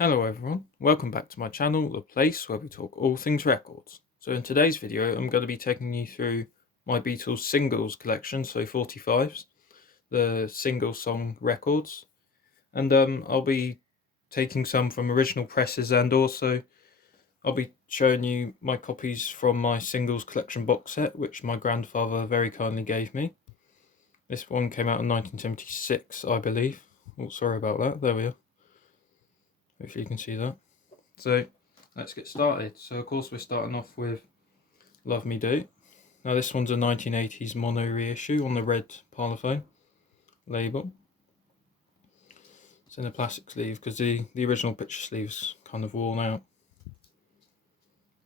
Hello everyone, welcome back to my channel, the place where we talk all things records. So in today's video I'm going to be taking you through my Beatles singles collection, so 45s, the single song records, and I'll be taking some from original presses, and also I'll be showing you my copies from my singles collection box set, which my grandfather very kindly gave me. This one came out in 1976, I believe. Oh, sorry about that, there we are. Hopefully you can see that. So let's get started. So of course we're starting off with Love Me Do. Now this one's a 1980s mono reissue on the red Parlophone label. It's in a plastic sleeve because the original picture sleeve's kind of worn out.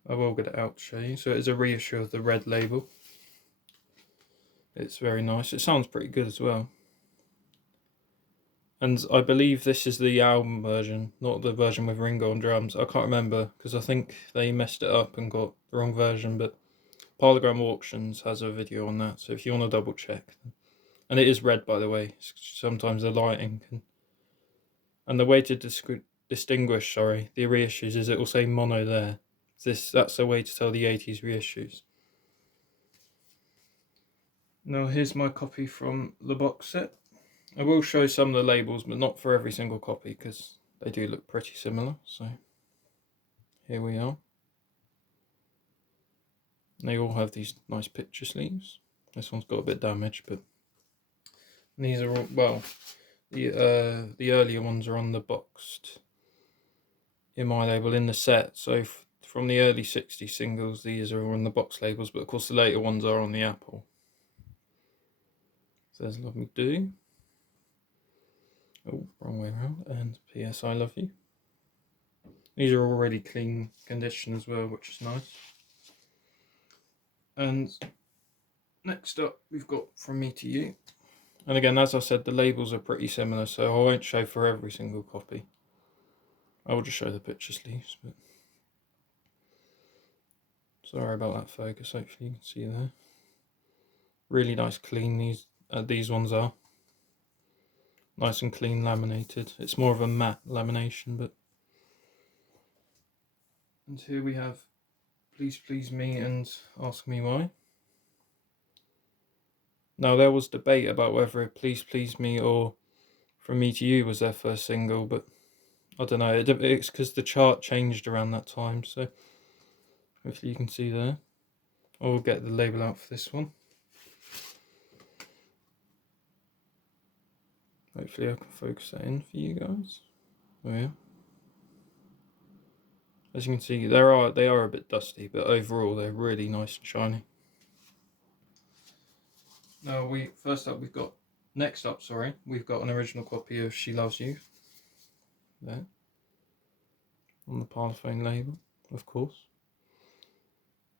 I will get it out to show you. So it is a reissue of the red label. It's very nice. It sounds pretty good as well. And I believe this is the album version, not the version with Ringo on drums. I can't remember because I think they messed it up and got the wrong version, but Parlogram Auctions has a video on that, so if you want to double check. And it is red, by the way. Sometimes the lighting can... And the way to distinguish, the reissues is it will say mono there. That's a way to tell the 80s reissues. Now here's my copy from the box set. I will show some of the labels, but not for every single copy because they do look pretty similar. So here we are. They all have these nice picture sleeves. This one's got a bit damaged, but these are all, well, the earlier ones are on the boxed EMI label in the set. So from the early 60s singles, these are on the box labels, but of course the later ones are on the Apple. So there's Love Me Do. Oh, wrong way around. And P.S. I Love You. These are already clean condition as well, which is nice. And next up, we've got From Me to You. And again, as I said, the labels are pretty similar, so I won't show for every single copy. I will just show the picture sleeves, but sorry about that focus, hopefully you can see there. Really nice clean these ones are. Nice and clean laminated. It's more of a matte lamination, but... And here we have Please Please Me and Ask Me Why. Now there was debate about whether Please Please Me or From Me to You was their first single, but I don't know, it's because the chart changed around that time, so hopefully you can see there. I'll get the label out for this one. Hopefully I can focus that in for you guys. Oh yeah. As you can see, they are a bit dusty, but overall they're really nice and shiny. Now we've got an original copy of She Loves You. There. On the Parlophone label, of course.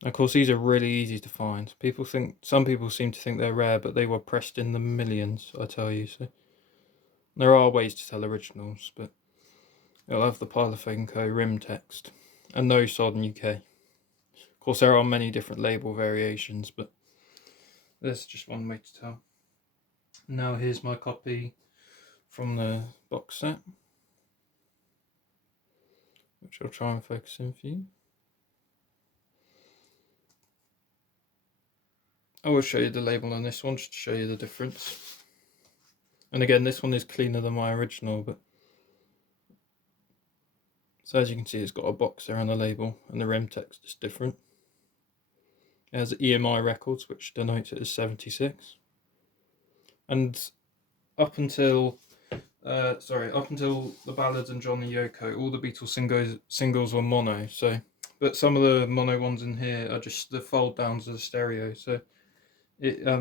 Of course, these are really easy to find. Some people seem to think they're rare, but they were pressed in the millions, I tell you. So there are ways to tell originals, but it'll have the Parlophone Co. rim text and no Southern UK. Of course, there are many different label variations, but there's just one way to tell. Now here's my copy from the box set, which I'll try and focus in for you. I will show you the label on this one just to show you the difference. And again, this one is cleaner than my original, but so as you can see, it's got a box there on the label, and the rim text is different. It has EMI records, which denotes it as 76. And up until the ballads and John and Yoko, all the Beatles singles were mono. So, but some of the mono ones in here are just the fold downs of the stereo. So,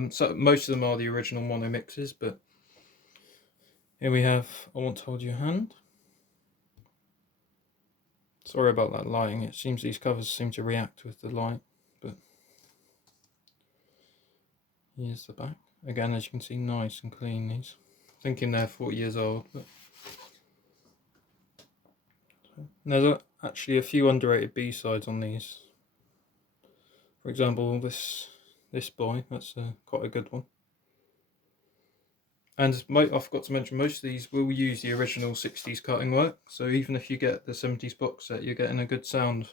so most of them are the original mono mixes. But here we have I Want to Hold Your Hand. Sorry about that lighting. It seems these covers seem to react with the light. But here's the back. Again, as you can see, nice and clean. These. Thinking they're 40 years old, but there's actually a few underrated B-sides on these. For example, this boy, that's quite a good one. And I forgot to mention, most of these will use the original 60s cutting work, so even if you get the 70s box set, you're getting a good sound,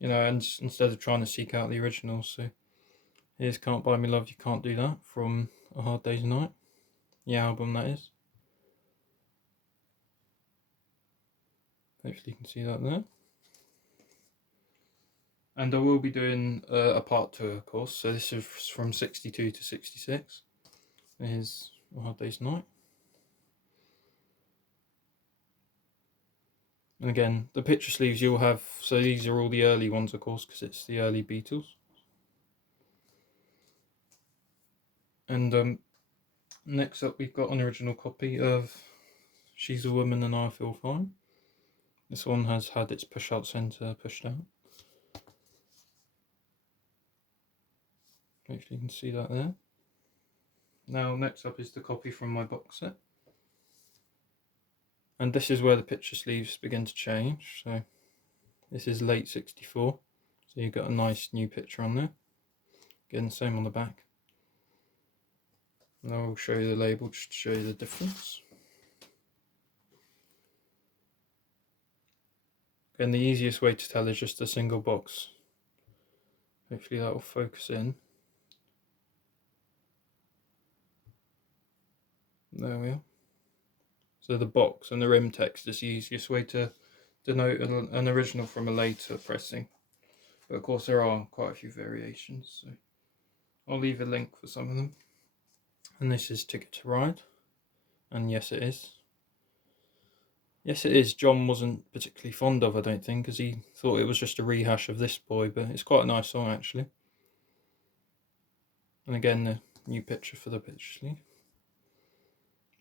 and instead of trying to seek out the originals. So here's Can't Buy Me Love, You Can't Do That from A Hard Day's Night, the album that is. Hopefully you can see that there. And I will be doing a part 2, of course, so this is from 62 to 66. Here's A Hard Day's Night. And again, the picture sleeves you'll have, so these are all the early ones, of course, because it's the early Beatles. And next up, we've got an original copy of She's a Woman and I Feel Fine. This one has had its push-out centre pushed out. Hopefully you can see that there. Now, next up is the copy from my box set. And this is where the picture sleeves begin to change. So this is late 64. So you've got a nice new picture on there. Again, same on the back. And I'll show you the label just to show you the difference. Again, the easiest way to tell is just a single box. Hopefully that will focus in. There we are. So the box and the rim text is the easiest way to denote an original from a later pressing. But of course there are quite a few variations, so I'll leave a link for some of them. And this is Ticket to Ride. And yes, it is. Yes, it is. John wasn't particularly fond of, I don't think, because he thought it was just a rehash of This Boy, but it's quite a nice song, actually. And again, the new picture for the picture sleeve.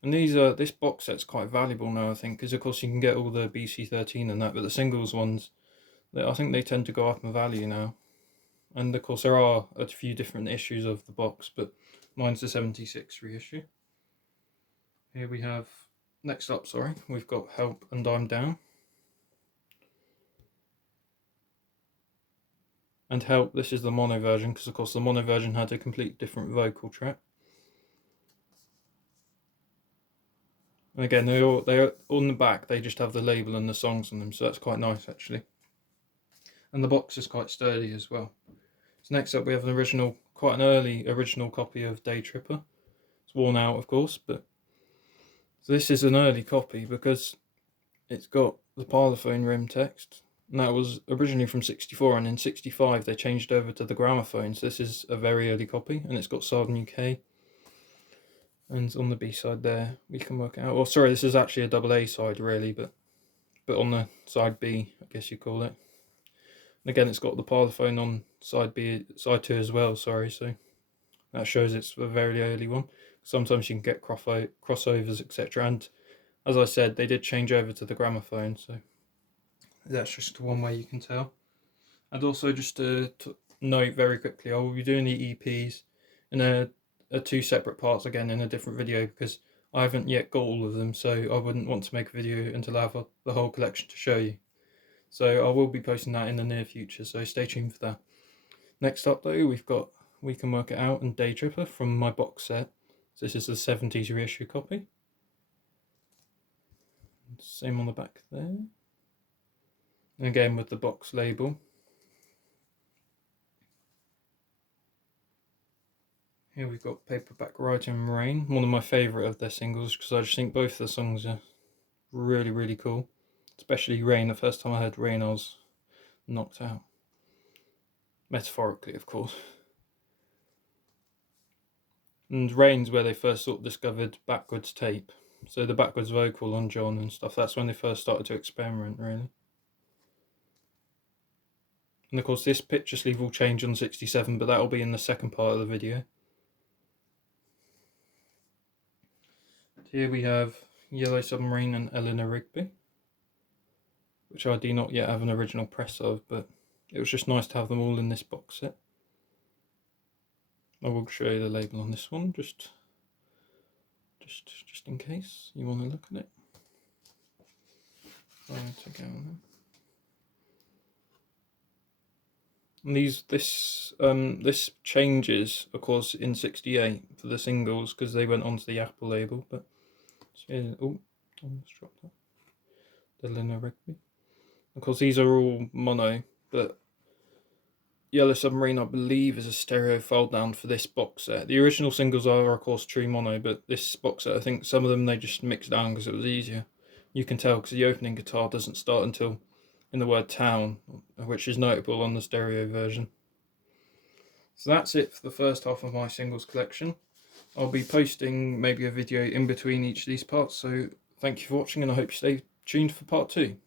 And this box set's quite valuable now, I think, because of course you can get all the BC13 and that, but the singles ones, I think they tend to go up in value now. And of course there are a few different issues of the box, but mine's the 76 reissue. Here we have, next up, we've got Help and I'm Down. And Help, this is the mono version, because of course the mono version had a complete different vocal track. And again, they're on the back, they just have the label and the songs on them, so that's quite nice actually. And the box is quite sturdy as well. So next up we have quite an early original copy of Day Tripper. It's worn out, of course, but so this is an early copy because it's got the parlophone rim text, and that was originally from 64, and in 65 they changed over to the gramophone, so this is a very early copy, and it's got Southern UK. And on the B side there, we can work out. Well, sorry, this is actually a double A side, really, but on the side B, I guess you call it. And again, it's got the parlophone on side B, side 2 as well. Sorry, so that shows it's a very early one. Sometimes you can get crossovers, etc. And as I said, they did change over to the gramophone, so that's just one way you can tell. And also, just to note very quickly, I will be doing the EPs in two separate parts again in a different video, because I haven't yet got all of them, so I wouldn't want to make a video until I have the whole collection to show you. So I will be posting that in the near future, so stay tuned for that. Next up though, we've got We Can Work It Out and Day Tripper from my box set. So this is the 70s reissue copy. Same on the back there. And again with the box label. Here we've got Paperback Writing Rain, one of my favourite of their singles, because I just think both the songs are really, really cool. Especially Rain. The first time I heard Rain, I was knocked out. Metaphorically, of course. And Rain's where they first sort of discovered backwards tape. So the backwards vocal on John and stuff, that's when they first started to experiment, really. And of course this picture sleeve will change on 67, but that'll be in the second part of the video. Here we have Yellow Submarine and Eleanor Rigby, which I do not yet have an original press of, but it was just nice to have them all in this box set. I will show you the label on this one, just in case you want to look at it. I'll take it out now. And this changes, of course, in '68 for the singles because they went onto the Apple label. But oh, I almost dropped that. The Lino Rigby. Of course, these are all mono, but Yellow Submarine, I believe, is a stereo fold down for this box set. The original singles are, of course, true mono, but this box set, I think some of them they just mixed down because it was easier. You can tell because the opening guitar doesn't start until in the word town, which is notable on the stereo version. So that's it for the first half of my singles collection. I'll be posting maybe a video in between each of these parts, so thank you for watching and I hope you stay tuned for part 2.